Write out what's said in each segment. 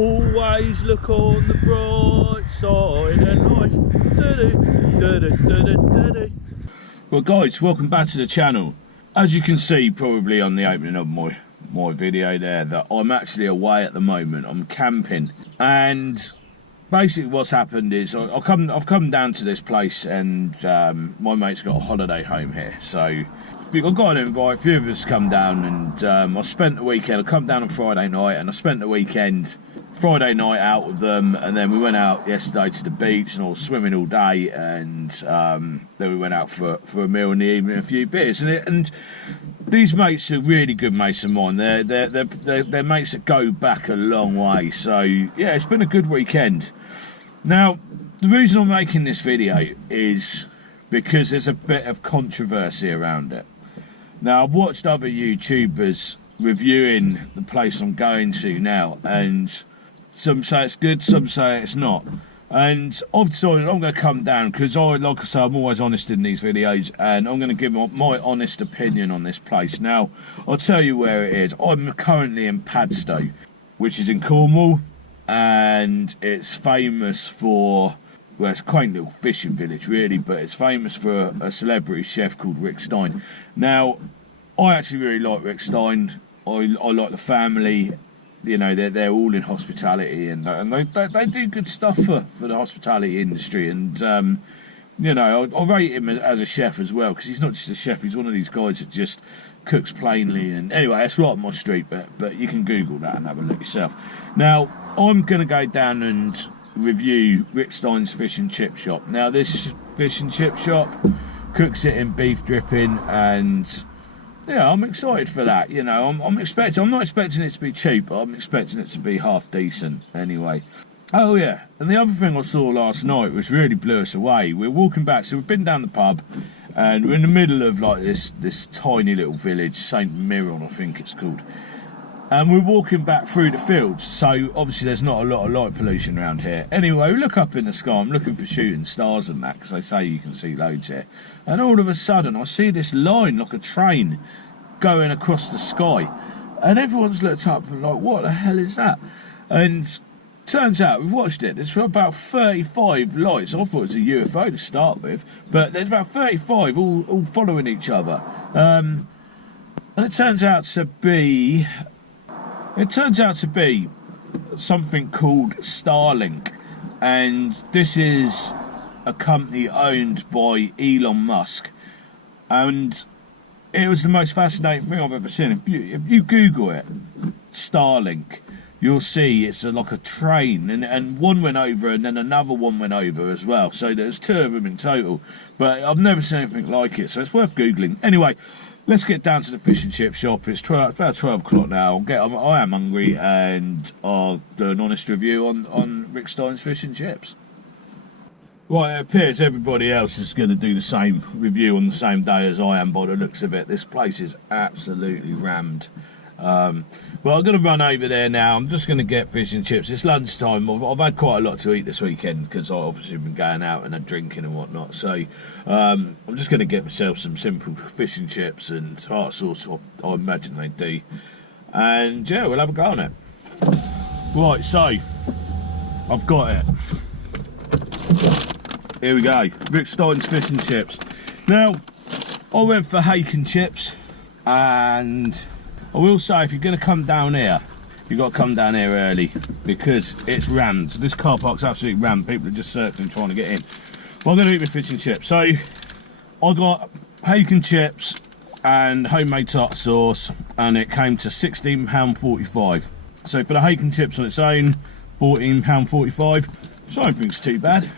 Always look on the bright side of life. Well guys, welcome back to the channel. As you can see probably on the opening of my video there, that I'm actually away at the moment. I'm camping, and basically what's happened is I've come down to this place, and my mate's got a holiday home here, so I've got an invite. A few of us come down, and I spent the weekend. I come down on Friday night, and I spent the weekend Friday night out with them, and then we went out yesterday to the beach, and I was swimming all day, and then we went out for a meal in the evening, a few beers, and these mates are really good mates of mine. They're mates that go back a long way. So yeah, it's been a good weekend. Now, the reason I'm making this video is because there's a bit of controversy around it. Now, I've watched other YouTubers reviewing the place I'm going to now, and some say it's good, some say it's not. And I've decided I'm going to come down because, like I say, I'm always honest in these videos, and I'm going to give my honest opinion on this place. Now, I'll tell you where it is. I'm currently in Padstow, which is in Cornwall, and it's famous for, well, it's a quaint little fishing village really, but it's famous for a celebrity chef called Steins. Now, I actually really like Steins. I like the family. You know, they're all in hospitality, and they do good stuff for the hospitality industry. And you know, I rate him as a chef as well, because he's not just a chef; he's one of these guys that just cooks plainly. And anyway, that's right up my street. But you can Google that and have a look yourself. Now, I'm going to go down and review Steins Fish and Chip Shop. Now, this fish and chip shop cooks it in beef dripping, and yeah, I'm excited for that. You know, I'm not expecting it to be cheap. I'm expecting it to be half decent anyway. Oh yeah, and the other thing I saw last night, which really blew us away, we're walking back, so we've been down the pub, and we're in the middle of like this tiny little village, St Mirren I think it's called, and we're walking back through the fields, so obviously there's not a lot of light pollution around here. Anyway, we look up in the sky, I'm looking for shooting stars and that, because they say you can see loads here, and all of a sudden I see this line like a train going across the sky, and everyone's looked up and like, what the hell is that? And turns out, we've watched it, there's about 35 lights. I thought it was a UFO to start with, but there's about 35 all following each other, and it turns out to be something called Starlink, and this is a company owned by Elon Musk, and it was the most fascinating thing I've ever seen. If you Google it, Starlink, you'll see it's like a train, and one went over, and then another one went over as well. So there's two of them in total, but I've never seen anything like it, so it's worth Googling. Anyway, let's get down to the fish and chip shop. It's about 12 o'clock now. I am hungry, and I'll do an honest review on Steins Fish and Chips. Right, it appears everybody else is going to do the same review on the same day as I am by the looks of it. This place is absolutely rammed. Well, I'm going to run over there now. I'm just going to get fish and chips. It's lunchtime. I've had quite a lot to eat this weekend because I've obviously been going out and drinking and whatnot. So I'm just going to get myself some simple fish and chips and tartar sauce, I imagine they do. And yeah, we'll have a go on it. Right, so I've got it. Here we go, Steins Fish and Chips. Now, I went for hake and chips, and I will say, if you're going to come down here, you've got to come down here early, because it's rammed. This car park's absolutely rammed. People are just circling trying to get in. Well, I'm going to eat my fish and chips. So, I got hake and chips and homemade tartar sauce, and it came to £16.45. So for the hake and chips on its own, £14.45. So I don't think it's too bad.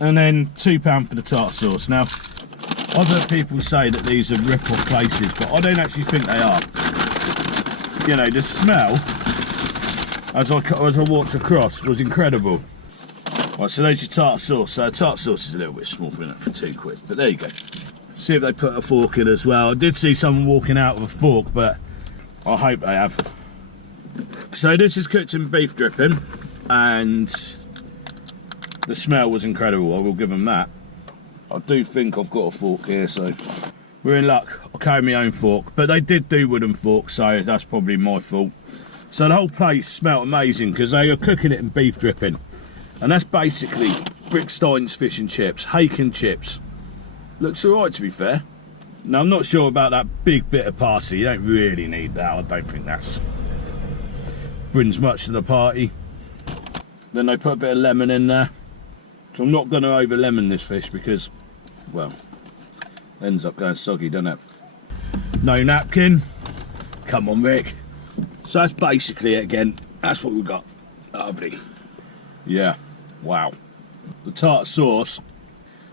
And then £2 for the tartar sauce. Now, I've heard people say that these are rip-off places, but I don't actually think they are. You know, the smell, as I walked across, was incredible. Right, so there's your tartar sauce. So tartar sauce is a little bit small for £2, but there you go. See if they put a fork in as well. I did see someone walking out with a fork, but I hope they have. So this is cooked in beef dripping, and the smell was incredible, I will give them that. I do think I've got a fork here, so we're in luck. I carry my own fork, but they did do wooden forks, so that's probably my fault. So the whole place smelled amazing because they were cooking it in beef dripping. And that's basically Steins fish and chips, hake and chips. Looks alright, to be fair. Now, I'm not sure about that big bit of parsley. You don't really need that. I don't think that's brings much to the party. Then they put a bit of lemon in there. So I'm not going to over lemon this fish because, well, it ends up going soggy, doesn't it? No napkin. Come on, Rick. So that's basically it again. That's what we've got. Lovely. Yeah. Wow. The tartar sauce,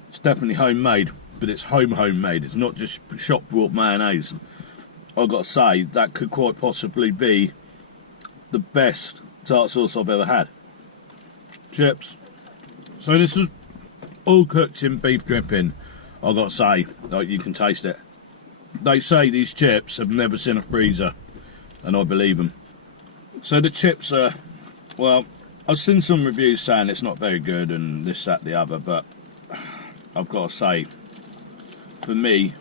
it's definitely homemade, but it's homemade. It's not just shop bought mayonnaise. I've got to say, that could quite possibly be the best tartar sauce I've ever had. Chips. So this is all cooked in beef dripping. I've got to say, like, you can taste it. They say these chips have never seen a freezer, and I believe them. So the chips are, well, I've seen some reviews saying it's not very good and this, that, the other, but I've got to say, for me,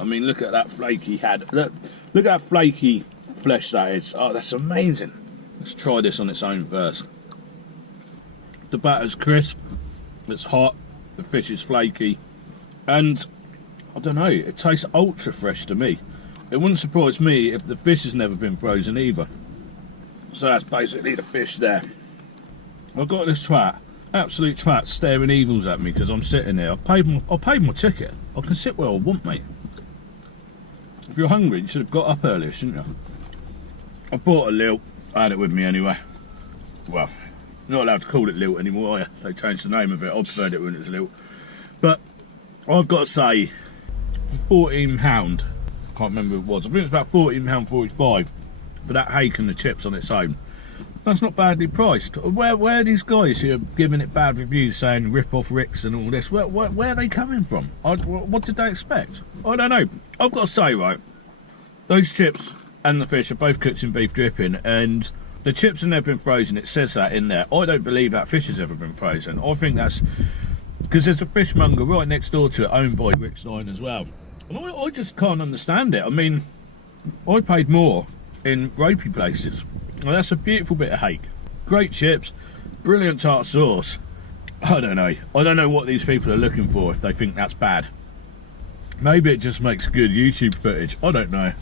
I mean, look at that flaky head. Look at that flaky flesh that is. Oh, that's amazing. Let's try this on its own first. The batter's crisp, it's hot, the fish is flaky, and I don't know, it tastes ultra fresh to me. It wouldn't surprise me if the fish has never been frozen either. So that's basically the fish there. I've got this twat, absolute twat, staring evils at me because I'm sitting there. I paid my ticket. I can sit where I want, mate. If you're hungry, you should have got up earlier, shouldn't you? I bought a lilt. I had it with me anyway. Well, you're not allowed to call it lilt anymore, are you? They changed the name of it. I preferred it when it was lilt. But I've got to say, for £14, I can't remember what it was. I think it's about £14.45 for that hake and the chips on its own. That's not badly priced. Where are these guys who are giving it bad reviews, saying rip off Ricks and all this? Where are they coming from? What did they expect? I don't know. I've got to say, right, those chips and the fish are both cooked in beef dripping, and the chips have never been frozen. It says that in there. I don't believe that fish has ever been frozen. I think that's because there's a fishmonger right next door to it, owned by Rick Stein as well. And I just can't understand it. I mean, I paid more in ropey places. Well, that's a beautiful bit of hake. Great chips, brilliant tartar sauce. I don't know. I don't know what these people are looking for if they think that's bad. Maybe it just makes good YouTube footage. I don't know.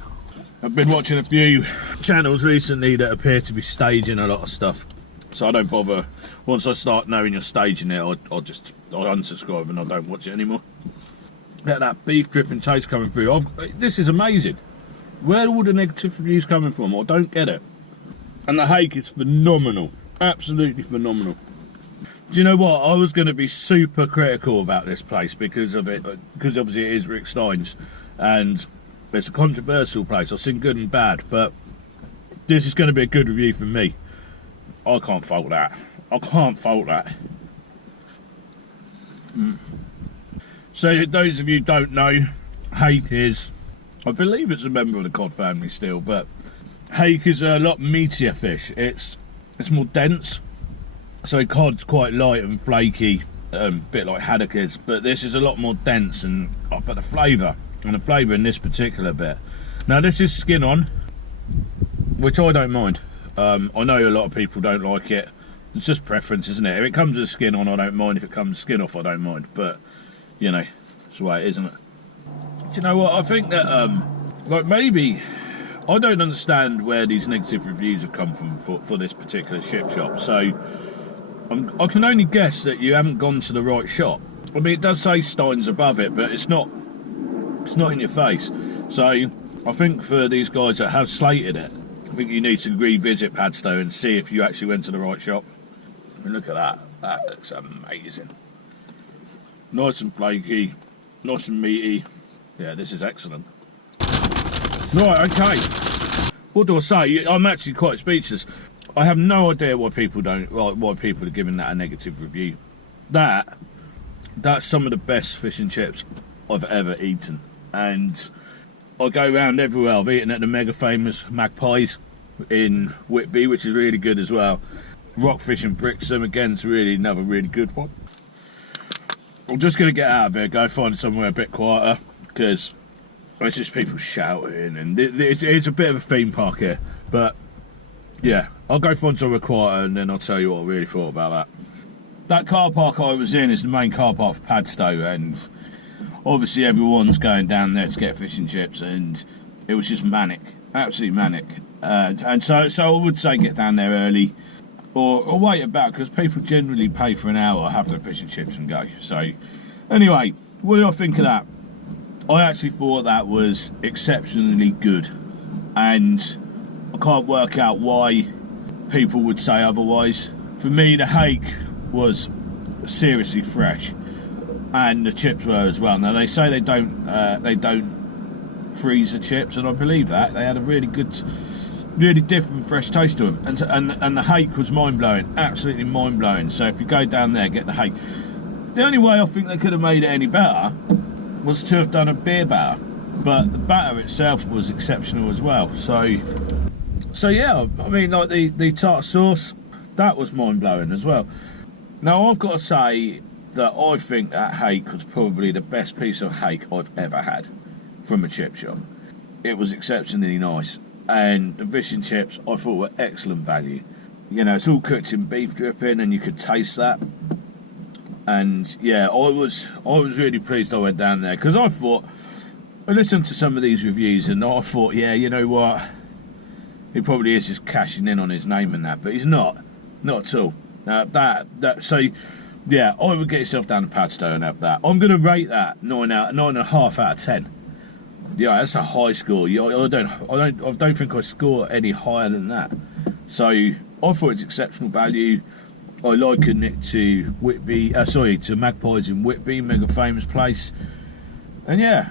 I've been watching a few channels recently that appear to be staging a lot of stuff. So I don't bother. Once I start knowing you're staging it, I'll unsubscribe and I don't watch it anymore. Let that beef dripping taste coming through. This is amazing. Where are all the negative reviews coming from? I don't get it. And the hake is phenomenal. Absolutely phenomenal. Do you know what? I was going to be super critical about this place because of it, because obviously it is Rick Steins and it's a controversial place. I've seen good and bad, but this is going to be a good review from me. I can't fault that. I can't fault that. So those of you who don't know, hake is, I believe it's a member of the cod family still, but hake is a lot meatier fish. It's more dense. So cod's quite light and flaky, a bit like haddock is, but this is a lot more dense and but the flavour in this particular bit. Now this is skin on, which I don't mind. I know a lot of people don't like it. It's just preference, isn't it? If it comes with skin on, I don't mind. If it comes skin off, I don't mind. But you know, that's the way it is, isn't it? Do you know what? I think that like maybe I don't understand where these negative reviews have come from for this particular ship shop. So I can only guess that you haven't gone to the right shop. I mean, it does say Steins above it, but it's not in your face. So I think for these guys that have slated it, I think you need to revisit Padstow and see if you actually went to the right shop. I mean, look at that. That looks amazing. Nice and flaky, nice and meaty. Yeah, this is excellent. Right, okay. What do I say? I'm actually quite speechless. I have no idea why people are giving that a negative review. That's some of the best fish and chips I've ever eaten. And I go around everywhere. I've eaten at the mega famous Magpies in Whitby, which is really good as well. Rockfish and Brixham, again, it's really another really good one. I'm just going to get out of here, go find somewhere a bit quieter, because it's just people shouting, and it's a bit of a theme park here, but yeah, I'll go for onto a quieter and then I'll tell you what I really thought about that. That car park I was in is the main car park for Padstow, and obviously everyone's going down there to get fish and chips, and it was just manic, absolutely manic. And so I would say get down there early, or wait about, because people generally pay for an hour, have their fish and chips and go. So anyway, what do I think of that? I actually thought that was exceptionally good, and I can't work out why people would say otherwise. For me, the hake was seriously fresh, and the chips were as well. Now they say they don't freeze the chips, and I believe that. They had a really good, really different fresh taste to them, and the hake was mind-blowing, absolutely mind-blowing. So if you go down there, get the hake. The only way I think they could have made it any better was to have done a beer batter, but the batter itself was exceptional as well. So yeah, I mean, like the tartar sauce, that was mind-blowing as well. Now I've got to say that I think that hake was probably the best piece of hake I've ever had from a chip shop. It was exceptionally nice, and the fish and chips I thought were excellent value. You know, it's all cooked in beef dripping, and you could taste that. And yeah, I was really pleased I went down there, because I listened to some of these reviews and I thought, yeah, you know what, he probably is just cashing in on his name and that, but he's not at all. So yeah, I would get yourself down to Padstow and have that. I'm going to rate that 9.5 out of 10. Yeah, that's a high score. I don't think I score any higher than that. So I thought it's exceptional value. I liken it to to Magpies in Whitby, mega famous place. And yeah,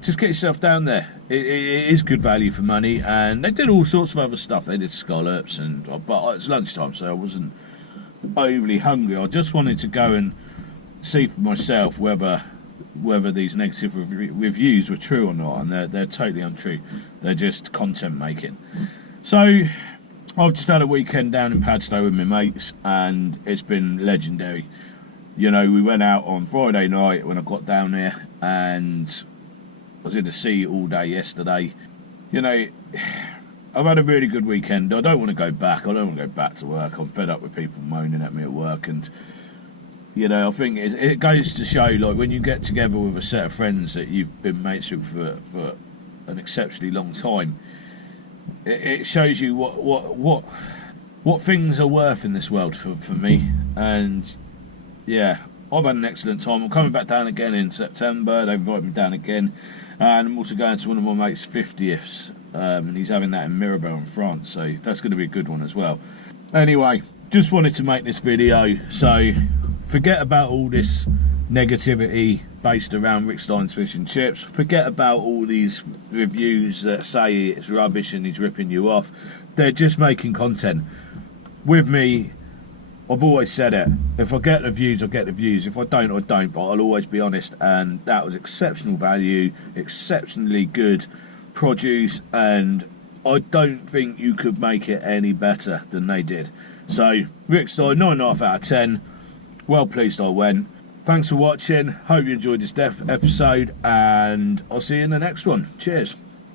just get yourself down there. It is good value for money, and they did all sorts of other stuff. They did scallops, but it's lunchtime, so I wasn't overly hungry. I just wanted to go and see for myself whether these negative reviews were true or not, and they're totally untrue. They're just content making. So I've just had a weekend down in Padstow with my mates, and it's been legendary. You know, we went out on Friday night when I got down there, and I was in the sea all day yesterday. You know, I've had a really good weekend. I don't want to go back. I don't want to go back to work. I'm fed up with people moaning at me at work, and you know, I think it goes to show, like, when you get together with a set of friends that you've been mates with for an exceptionally long time, it shows you what things are worth in this world for me. And yeah, I've had an excellent time. I'm coming back down again in September. They invited me down again, and I'm also going to one of my mates' 50ths, and he's having that in Mirabel in France, so that's going to be a good one as well. Anyway, just wanted to make this video, so forget about all this negativity based around Rick Steins fish and chips. Forget about all these reviews that say it's rubbish and he's ripping you off. They're just making content. With me, I've always said it. If I get the views, I'll get the views. If I don't, I don't, but I'll always be honest. And that was exceptional value, exceptionally good produce, and I don't think you could make it any better than they did. So, Rick Stein, 9.5 out of 10. Well pleased I went. Thanks for watching. Hope you enjoyed this episode, and I'll see you in the next one. Cheers.